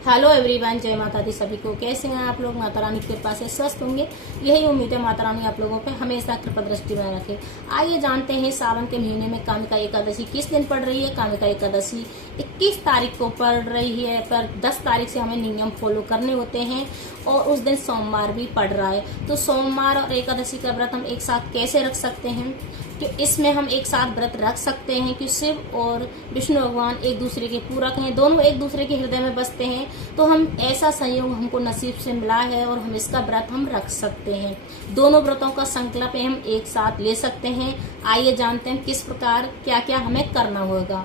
Hello everyone, जय माता दी सभी को। कैसे हैं आप लोग? माता रानी की कृपा से स्वस्थ होंगे, यही उम्मीद है। माता रानी आप लोगों पे हमेशा कृपा दृष्टि बनाए रखे। आइए जानते हैं सावन के महीने में कामिका एकादशी किस दिन पड़ रही है। कामिका एकादशी 21 तारीख को पड़ रही है, पर 10 तारीख से हमें नियम फॉलो करने होते हैं और उस दिन सोमवार भी पड़ रहा है। तो सोमवार और एकादशी का व्रत हम एक साथ कैसे रख सकते हैं कि इसमें हम एक साथ व्रत रख सकते हैं कि शिव और विष्णु भगवान एक दूसरे के पूरक हैं, दोनों एक दूसरे के हृदय में बसते हैं। तो हम ऐसा संयोग हमको नसीब से मिला है और हम इसका व्रत हम रख सकते हैं। दोनों व्रतों का संकल्प हम एक साथ ले सकते हैं। आइए जानते हैं किस प्रकार क्या क्या हमें करना होगा।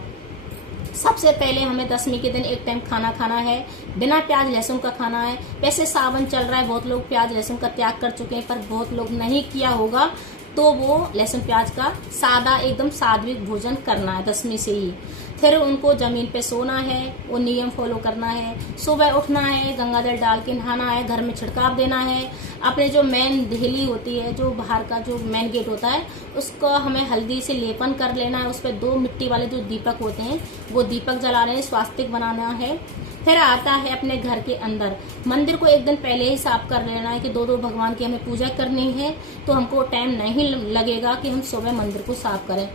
सबसे पहले हमें दशमी के दिन एक टाइम खाना खाना है, बिना प्याज लहसुन का खाना है। वैसे सावन चल रहा है, बहुत लोग प्याज लहसुन का त्याग कर चुके हैं, पर बहुत लोग नहीं किया होगा तो वो लहसुन प्याज का सादा एकदम सात्विक भोजन करना है दशमी से ही। फिर उनको जमीन पे सोना है, वो नियम फॉलो करना है। सुबह उठना है, गंगा जल डाल के नहाना है, घर में छिड़काव देना है। अपने जो मेन देहली होती है, जो बाहर का जो मेन गेट होता है, उसको हमें हल्दी से लेपन कर लेना है। उस पर 2 मिट्टी वाले जो दीपक होते हैं वो दीपक जला रहे हैं, स्वास्तिक बनाना है। फिर आता है अपने घर के अंदर मंदिर को एक दिन पहले ही साफ कर लेना है कि 2 भगवान की हमें पूजा करनी है, तो हमको टाइम नहीं लगेगा कि हम सुबह मंदिर को साफ करें।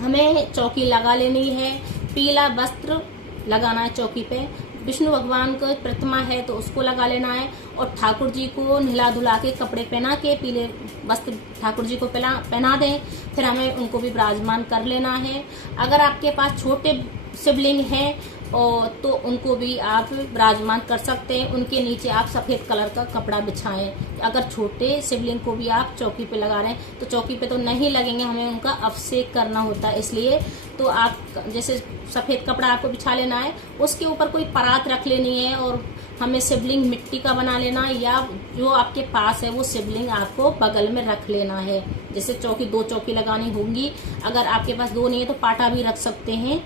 हमें चौकी लगा लेनी है, पीला वस्त्र लगाना है चौकी पे। विष्णु भगवान को प्रतिमा है तो उसको लगा लेना है और ठाकुर जी को नहला धुला के कपड़े पहना के पीले वस्त्र ठाकुर जी को पहना दें। फिर हमें उनको भी विराजमान कर लेना है। अगर आपके पास छोटे शिवलिंग हैं और तो उनको भी आप विराजमान कर सकते हैं। उनके नीचे आप सफेद कलर का कपड़ा बिछाएं। अगर छोटे शिवलिंग को भी आप चौकी पे लगा रहे हैं तो चौकी पे तो नहीं लगेंगे, हमें उनका अभिषेक करना होता है। इसलिए तो आप जैसे सफेद कपड़ा आपको बिछा लेना है, उसके ऊपर कोई परात रख लेनी है और हमें शिवलिंग मिट्टी का बना लेना है, या जो आपके पास है वो शिवलिंग आपको बगल में रख लेना है। जैसे 2 चौकी लगानी होंगी, अगर आपके पास 2 नहीं है तो पाटा भी रख सकते हैं।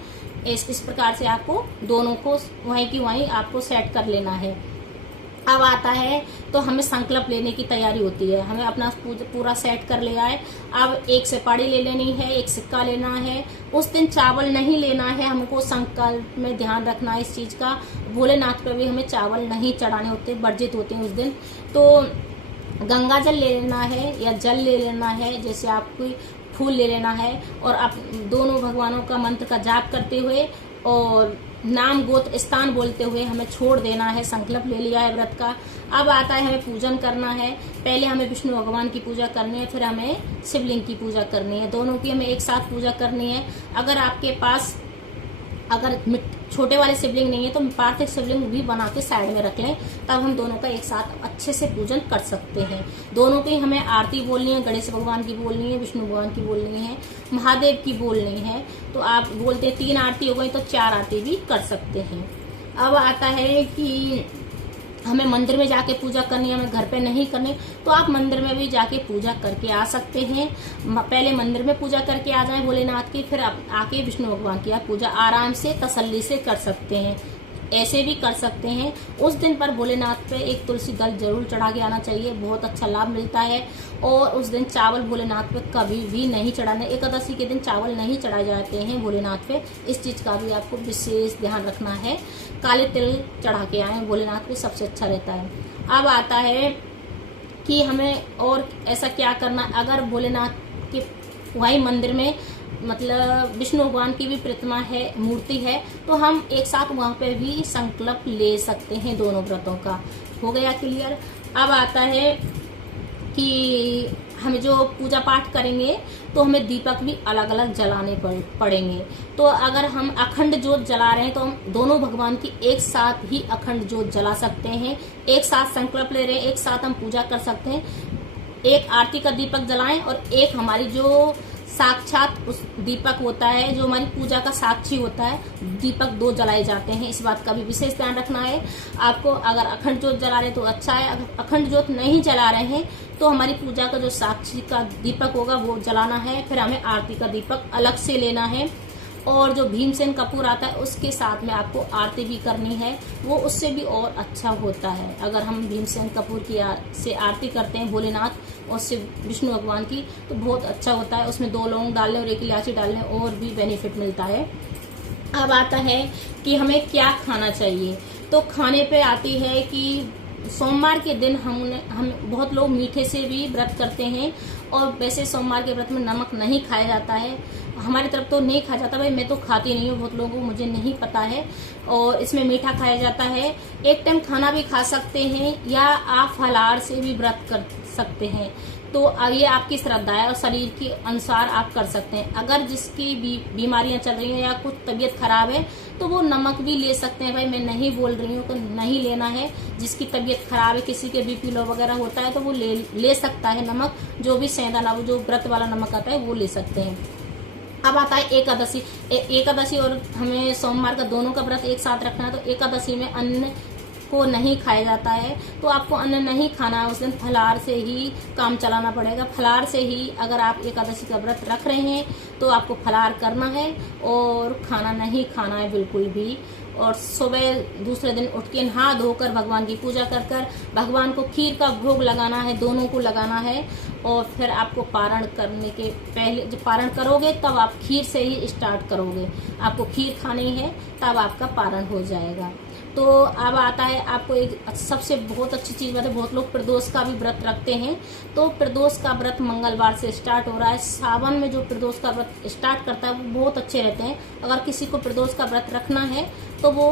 इस प्रकार से आपको दोनों को वहीं की वहीं आपको सेट कर लेना है। अब आता है तो हमें संकल्प लेने की तैयारी होती है। हमें अपना पूरा सेट कर लिया है। अब एक सुपारी ले लेनी है, एक सिक्का लेना है। उस दिन चावल नहीं लेना है, हमको संकल्प में ध्यान रखना है इस चीज का। भोलेनाथ पे भी हमें चावल नहीं चढ़ाने होते, वर्जित होते हैं उस दिन। तो गंगा जल ले लेना है या जल ले लेना है, जैसे आप कोई फूल ले लेना है और आप दोनों भगवानों का मंत्र का जाप करते हुए और नाम गोत्र स्थान बोलते हुए हमें छोड़ देना है। संकल्प ले लिया है व्रत का। अब आता है हमें पूजन करना है। पहले हमें विष्णु भगवान की पूजा करनी है, फिर हमें शिवलिंग की पूजा करनी है। दोनों की हमें एक साथ पूजा करनी है। अगर आपके पास छोटे वाले शिवलिंग नहीं है तो पार्थिव शिवलिंग भी बना के साइड में रख लें, तब हम दोनों का एक साथ अच्छे से पूजन कर सकते हैं। दोनों की हमें आरती बोलनी है, गणेश भगवान की बोलनी है, विष्णु भगवान की बोलनी है, महादेव की बोलनी है। तो आप बोलते 3 आरती हो गई तो 4 आरती भी कर सकते हैं। अब आता है कि हमें मंदिर में जाके पूजा करनी है, हमें घर पे नहीं करनी, तो आप मंदिर में भी जाके पूजा करके आ सकते हैं। पहले मंदिर में पूजा करके आ जाएं भोलेनाथ की, फिर आप आके विष्णु भगवान की आप पूजा आराम से तसल्ली से कर सकते हैं। ऐसे भी कर सकते हैं। उस दिन पर भोलेनाथ पे एक तुलसी दल जरूर चढ़ा के आना चाहिए, बहुत अच्छा लाभ मिलता है। और उस दिन चावल भोलेनाथ पे कभी भी नहीं चढ़ाने। एकादशी के दिन चावल नहीं चढ़ाए जाते हैं भोलेनाथ पे, इस चीज का भी आपको विशेष ध्यान रखना है। काले तिल चढ़ा के आए भोलेनाथ पे, सबसे अच्छा रहता है। अब आता है कि हमें और ऐसा क्या करना। अगर भोलेनाथ के वही मंदिर में मतलब विष्णु भगवान की भी प्रतिमा है, मूर्ति है, तो हम एक साथ वहां पे भी संकल्प ले सकते हैं। दोनों व्रतों का हो गया क्लियर। अब आता है कि हम जो पूजा पाठ करेंगे तो हमें दीपक भी अलग अलग जलाने पड़ेंगे। तो अगर हम अखंड ज्योत जला रहे हैं तो हम दोनों भगवान की एक साथ ही अखंड ज्योत जला सकते हैं। एक साथ संकल्प ले रहे हैं, एक साथ हम पूजा कर सकते हैं। एक आरती का दीपक जलाएं और एक हमारी जो साक्षात उस दीपक होता है, जो हमारी पूजा का साक्षी होता है, दीपक 2 जलाए जाते हैं। इस बात का भी विशेष ध्यान रखना है आपको। अगर अखंड ज्योत जला रहे तो अच्छा है, अगर अखंड ज्योत नहीं जला रहे हैं तो हमारी पूजा का जो साक्षी का दीपक होगा वो जलाना है। फिर हमें आरती का दीपक अलग से लेना है और जो भीमसेन कपूर आता है उसके साथ में आपको आरती भी करनी है, वो उससे भी और अच्छा होता है। अगर हम भीमसेन कपूर की से आरती करते हैं भोलेनाथ और शिव विष्णु भगवान की तो बहुत अच्छा होता है। उसमें 2 लौंग डालने और 1 इलायची डालने और भी बेनिफिट मिलता है। अब आता है कि हमें क्या खाना चाहिए। तो खाने पे आती है कि सोमवार के दिन हम बहुत लोग मीठे से भी व्रत करते हैं, और वैसे सोमवार के व्रत में नमक नहीं खाया जाता है। हमारी तरफ तो नहीं खाया जाता, भाई मैं तो खाती नहीं हूँ, बहुत लोगों को मुझे नहीं पता है। और इसमें मीठा खाया जाता है। एक टाइम खाना भी खा सकते हैं, या आप फलाहार से भी व्रत कर सकते हैं। तो ये आपकी श्रद्धा है और शरीर के अनुसार आप कर सकते हैं। अगर जिसकी बीमारियां चल रही हैं या कुछ तबीयत खराब है तो वो नमक भी ले सकते हैं। भाई मैं नहीं बोल रही हूँ तो नहीं लेना है। जिसकी तबीयत खराब है, किसी के बीपी लो वगैरह होता है तो वो ले सकता है नमक, जो भी सेंधा जो व्रत वाला नमक आता है वो ले सकते हैं। अब आता है एकादशी। एकादशी और हमें सोमवार का दोनों का व्रत एक साथ रखना है। तो एकादशी में अन्न को नहीं खाया जाता है, तो आपको अन्न नहीं खाना है। उस दिन फलाहार से ही काम चलाना पड़ेगा। फलाहार से ही अगर आप एकादशी का व्रत रख रहे हैं तो आपको फलाहार करना है और खाना नहीं खाना है बिल्कुल भी। और सुबह दूसरे दिन उठ के नहा धोकर भगवान की पूजा कर भगवान को खीर का भोग लगाना है, दोनों को लगाना है। और फिर आपको पारण करने के पहले, जब पारण करोगे तब आप खीर से ही स्टार्ट करोगे। आपको खीर खानी है तब आपका पारण हो जाएगा। तो अब आता है आपको एक सबसे बहुत अच्छी चीज बात है, बहुत लोग प्रदोष का भी व्रत रखते हैं। तो प्रदोष का व्रत मंगलवार से स्टार्ट हो रहा है। सावन में जो प्रदोष का व्रत स्टार्ट करता है वो बहुत अच्छे रहते हैं। अगर किसी को प्रदोष का व्रत रखना है तो वो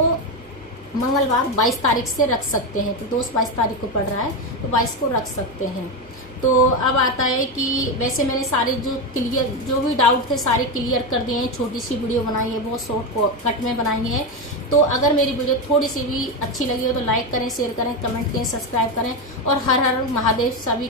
मंगलवार 22 तारीख से रख सकते हैं। प्रदोष 22 तारीख को पड़ रहा है तो 22 को रख सकते हैं। तो अब आता है कि वैसे मैंने सारे जो भी डाउट थे सारे क्लियर कर दिए हैं। छोटी सी वीडियो बनाई है, बहुत शॉर्ट कट में बनाई है। तो अगर मेरी वीडियो थोड़ी सी भी अच्छी लगी हो तो लाइक करें, शेयर करें, कमेंट करें, सब्सक्राइब करें। और हर हर महादेव सभी